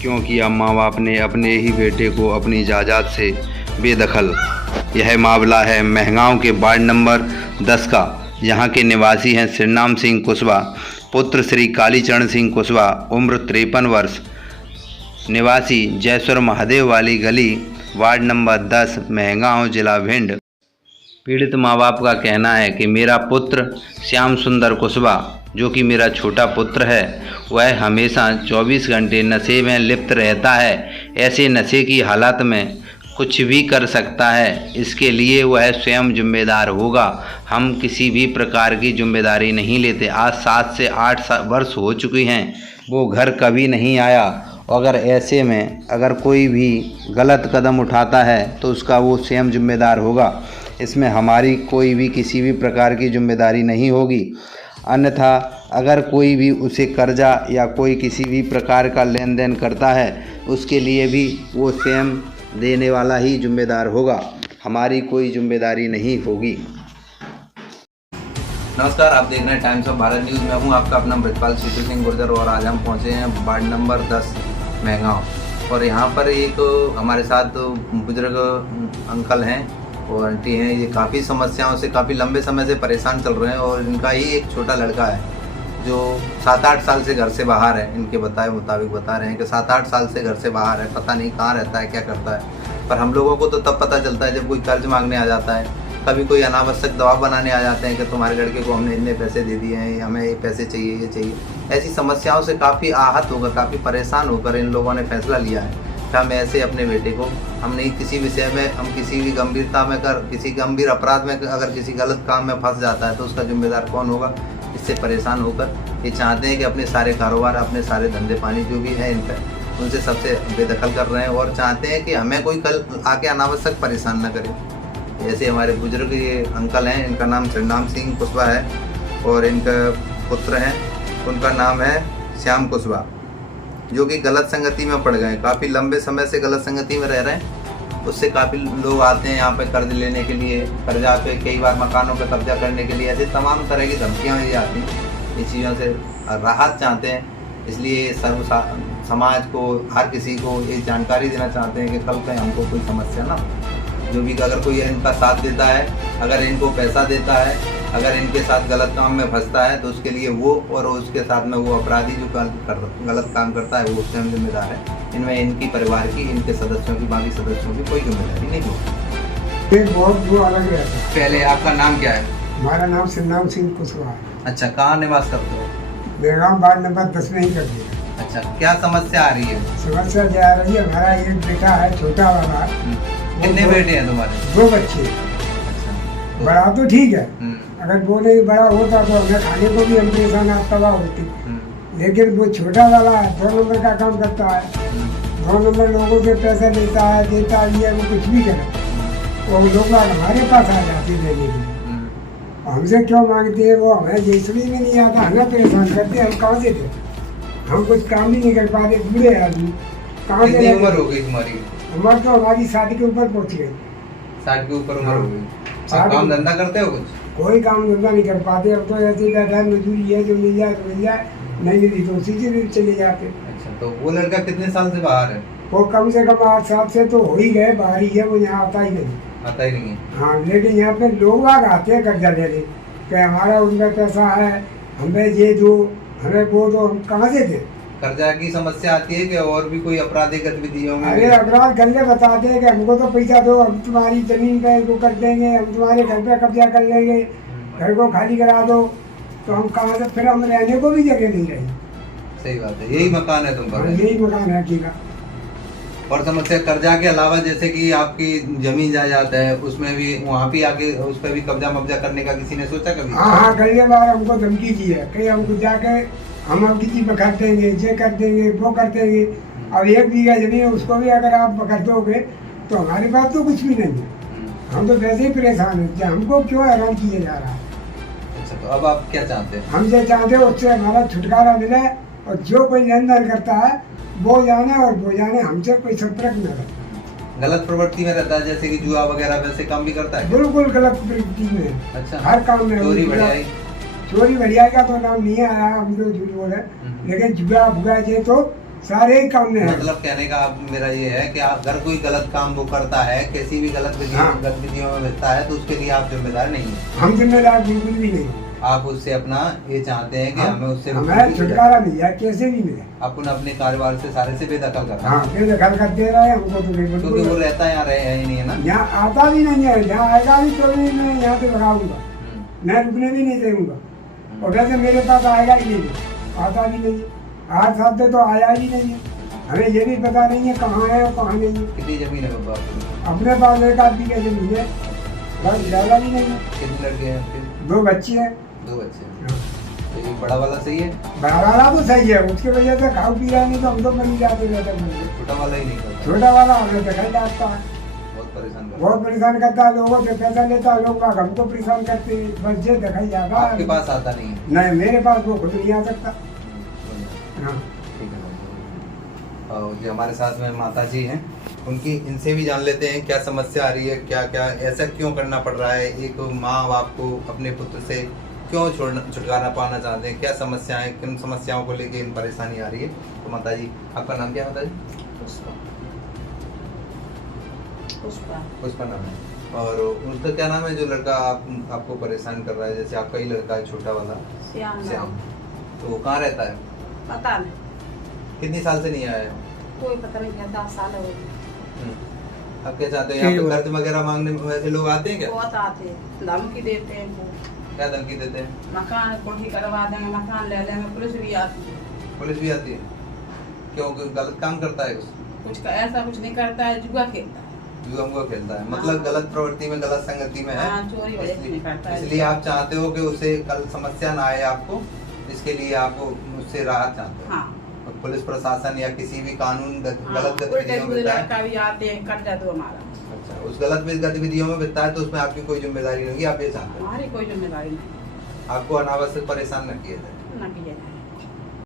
क्यों किया माँ बाप ने अपने ही बेटे को अपनी जायदाद से बेदखल। यह मामला है मेहगांव के वार्ड नंबर 10 का। यहाँ के निवासी हैं श्रीनाम सिंह कुशवाहा, पुत्र श्री कालीचरण सिंह कुशवाहा, उम्र 53 वर्ष, निवासी जयेश्वर महादेव वाली गली, वार्ड नंबर 10, मेहगांव, जिला भिंड। पीड़ित माँ बाप का कहना है कि मेरा पुत्र श्याम सुंदर कुशवाहा, जो कि मेरा छोटा पुत्र है, वह हमेशा 24 घंटे नशे में लिप्त रहता है। ऐसे नशे की हालत में कुछ भी कर सकता है, इसके लिए वह स्वयं जिम्मेदार होगा। हम किसी भी प्रकार की जिम्मेदारी नहीं लेते। आज 7 से 8 वर्ष हो चुकी हैं, वो घर कभी नहीं आया। अगर ऐसे में अगर कोई भी गलत कदम उठाता है तो उसका वो स्वयं जिम्मेदार होगा। इसमें हमारी कोई भी किसी भी प्रकार की जिम्मेदारी नहीं होगी। अन्यथा अगर कोई भी उसे कर्जा या कोई किसी भी प्रकार का लेन देन करता है, उसके लिए भी वो स्वयं देने वाला ही जिम्मेदार होगा, हमारी कोई जिम्मेदारी नहीं होगी। नमस्कार, आप देख रहे हैं टाइम्स ऑफ भारत न्यूज़। मैं हूं आपका अपना अमृतपाल सीतू सिंह गुर्जर और आज हम पहुंचे हैं वार्ड नंबर 10 मेहगांव। और यहां पर एक हमारे साथ बुजुर्ग अंकल हैं और आंटी हैं। ये काफ़ी समस्याओं से काफ़ी लंबे समय से परेशान चल रहे हैं और इनका ही एक छोटा लड़का है जो 7-8 साल से घर से बाहर है। इनके बताए मुताबिक बता रहे हैं कि 7-8 साल से घर से बाहर है, पता नहीं कहाँ रहता है, क्या करता है। पर हम लोगों को तो तब पता चलता है जब कोई कर्ज मांगने आ जाता है, कभी कोई अनावश्यक दबाव बनाने आ जाते हैं कि तुम्हारे लड़के को हमने इतने पैसे दे दिए हैं, हमें ये पैसे चाहिए, ये चाहिए। ऐसी समस्याओं से काफ़ी आहत होकर, काफ़ी परेशान होकर इन लोगों ने फैसला लिया है कि हम ऐसे अपने बेटे को, हम नहीं किसी विषय में, हम किसी भी गंभीरता में किसी गंभीर अपराध में अगर किसी गलत काम में फंस जाता है तो उसका जिम्मेदार कौन होगा। इससे परेशान होकर ये चाहते हैं कि अपने सारे कारोबार, अपने सारे धंधे पानी जो भी है इनका, उनसे सबसे बेदखल कर रहे हैं और चाहते हैं कि हमें कोई कल आके अनावश्यक परेशान न करे। ऐसे हमारे बुजुर्ग ये अंकल हैं, इनका नाम श्रीनाम सिंह कुशवाहा है और इनका पुत्र हैं, उनका नाम है श्याम कुशवाहा, जो कि गलत संगति में पड़ गए। काफ़ी लंबे समय से गलत संगति में रह रहे हैं। उससे काफ़ी लोग आते हैं यहाँ पे कर्ज लेने के लिए, कर्जा पे कई बार मकानों पे कब्जा करने के लिए, ऐसे तमाम तरह की धमकियाँ भी आती हैं। इस चीज़ों से राहत चाहते हैं, इसलिए सर्व समाज को, हर किसी को ये जानकारी देना चाहते हैं कि कल कहीं हमको कोई समस्या ना हो। जो भी अगर कोई इनका साथ देता है, अगर इनको पैसा देता है, अगर इनके साथ गलत काम में फंसता है तो उसके लिए वो और उसके साथ में वो अपराधी जो गलत काम करता है वो स्वयं जिम्मेदार है। इनमें इनकी परिवार की, इनके सदस्यों की, बाकी सदस्यों की कोई जिम्मेदारी नहीं होगी। बहुत दो अलग रहता है। पहले आपका नाम क्या है? हमारा नाम श्रीनाम सिंह कुशवाहा। अच्छा, कहाँ निवास करते हो? मेहगांव वार्ड नंबर 10 में ही कर दिया। अच्छा, क्या समस्या आ रही है? समस्या जा रही है, हमारा एक बेटा है छोटा वाला। कितने बेटे हैं तुम्हारे? 2 बच्चे। अच्छा, बड़ा तो ठीक है, अगर वो नहीं बड़ा होता तो हमें खाने को भी हम परेशान तबाह होती। लेकिन वो छोटा वाला 2 नंबर का काम करता है, 2 नंबर लोगों से पैसा लेता है, देता है, वो कुछ भी करे। और लोग हमारे पास आ जाते हैं लेने के लिए। हमसे क्यों मांगते हैं वो, हमें जैसे भी नहीं आता, हमें परेशान करते हैं। हम कहाँ से थे, हम कुछ काम भी नहीं कर पाते, बूढ़े आदमी कहाँ से। कितनी उम्र हो गई तुम्हारी? उम्र तो हमारी 60 के ऊपर पहुँच गई। 60 के ऊपर उम्र हो गई। आप काम धंधा करते हो? कुछ कोई काम धंधा नहीं कर पाते। अब तो ऐसे ही बैठा है, मजदूरी है, जो मिल जाए तो मिल जाए, नहीं मिली तो उसी से भी चले जाते। अच्छा, तो वो लड़का कितने साल से बाहर है? वो कम से कम 8 साल से तो हो ही गए, बाहर ही है, वो यहाँ आता ही नहीं। आता ही नहीं है? हाँ, लेकिन यहाँ पे लोग आते हैं कर्जा लेने कि हमारा उनका पैसा है, हमें ये दो, हमें वो दो। हम कहाँ से थे? कर्जा की समस्या आती है कि और भी कोई आपराधिक गतिविधियों में? अरे अपराध करने बताते हैं कि हमको तो पैसा दो, हम तुम्हारी जमीन पे वो कर देंगे, हम तुम्हारे घर पे कब्जा कर लेंगे, घर को खाली करा दो। तो हम कहाँ से, फिर हम रहने को भी जगह नहीं रही। सही बात है, यही मकान है तुम पर? यही मकान है ठीक है। और समस्या कर्जा के अलावा जैसे कि आपकी जमीन जायदाद है, उसमें भी वहाँ भी आके उस पर भी कब्जा मब्जा करने का किसी ने सोचा कभी? हाँ, कई बार हमको धमकी दी है कि हमको जाके हम अब किसी पर कर देंगे, ये कर देंगे, वो कर देंगे। अब 1 बीघा जमीन है, उसको भी अगर आप कर दोगे तो हमारे पास तो कुछ भी नहीं है। हम तो वैसे ही परेशान हैं, हमको क्यों हैरान किया जा रहा है। अच्छा, तो अब आप क्या चाहते हैं? हम ये चाहते हैं उससे हमारा छुटकारा मिले और जो कोई लेन देन करता है वो जाने और वो जाने, हमसे कोई संपर्क न रहे। गलत प्रवृत्ति में रहता है, जैसे कि जुआ वगैरह वैसे काम भी करता है? बिल्कुल गलत प्रवृत्ति में। अच्छा, हर काम में। चोरी बढ़िया का तो नाम नहीं आया, हम तो झूठ बोले, लेकिन जुआ भुआ ये तो सारे ही काम में है। मतलब कहने का मेरा ये है कि अगर कोई गलत काम वो करता है, किसी भी गलत गतिविधियों में बचता है, तो उसके लिए आप जिम्मेदार नहीं है। हम जिम्मेदार बिल्कुल भी नहीं। आप उससे अपना ये चाहते हैं कि हमें उससे हमें छुटकारा मिल जाए, कैसे भी मिले। अपन अपने कारोबार से सारे से बेदखल कर रहे हैं। हाँ, बेदखल कर दे रहे हैं हमको तो क्योंकि वो बिल्कुल। रहता है यहाँ रहे ही नहीं है ना। यहाँ आता भी नहीं है, यहाँ आएगा भी तो भी मैं यहाँ से भगाऊंगा, मैं रुकने भी नहीं दूंगा। और वैसे मेरे पास आएगा ही नहीं, आता भी नहीं। 8 साल से तो आया ही नहीं है। हमें ये भी पता नहीं है कहाँ है और कहाँ नहीं है। कितनी जमीन है बाबा आपकी? अपने पास 1 आदमी की जमीन है, बस ज़्यादा भी नहीं है। कितने लड़के हैं आपके? 2 बच्चे हैं। 2 बच्चे हैं। तो ये बड़ा वाला सही है? बड़ा वाला तो सही है, उसकी वजह से खाओ पी रहा नहीं तो हम तो मरी जाते रहते हैं। छोटा वाला ही नहीं करता? छोटा वाला हमें देखा जाता है, बहुत परेशान करता है। बहुत परेशान करता है, लोगों से पैसा लेता है, लोग हमको परेशान करते हैं, बस ये देखा जाता है। आपके पास आता नहीं है? नहीं, मेरे पास वो खुद नहीं आ सकता। हाँ। ठीक है। और जो हमारे साथ में माता जी हैं, उनकी इनसे भी जान लेते हैं क्या समस्या आ रही है, क्या क्या ऐसा क्यों करना पड़ रहा है। एक माँ बाप को अपने पुत्र से क्यों छुटकारा पाना चाहते हैं, क्या समस्याएं, किन समस्याओं को लेके इन परेशानी आ रही है। तो माता जी, आपका नाम क्या है माता जी? पुष्पा नाम है। और उनका क्या नाम है जो लड़का आपको परेशान कर रहा है? जैसे आपका ही लड़का है छोटा वाला श्याम, तो वो कहाँ रहता है? पता नहीं, कितनी साल से नहीं आया है? कोई पता नहीं, 10 साल हो गए। आप क्या चाहते हैं? यहाँ पे कर्ज वगैरह मांगने वैसे लोग आते हैं क्या? बहुत आते हैं, धमकी देते हैं वो। क्या धमकी देते हैं? मकान कोठी करवा देंगे, मकान ले लेंगे, पुलिस भी आती है। पुलिस भी आती है? क्यों, कोई गलत काम करता है कुछ ऐसा कुछ नहीं करता है, जुआ खेलता है। जुआ खेलता है, मतलब गलत प्रवृत्ति में, गलत संगति में है। हाँ, चोरी वजह से नहीं करता है। इसलिए आप चाहते हो कि उसे कल समस्या ना आए आपको, इसके लिए आप उससे राहत चाहते हो। हाँ। और पुलिस प्रशासन या किसी भी कानून गलत उल्टे गतिविधियों में सीधे बिताए। लड़का भी आते हैं, कर्जा दो हमारा। अच्छा, उस गलत गतिविधियों में बिताए तो उसमें आपकी कोई जिम्मेदारी नहीं होगी, आप ये चाहते हो। हमारी कोई जिम्मेदारी नहीं, आपको अनावश्यक परेशान न किया जाए। न किया जाए।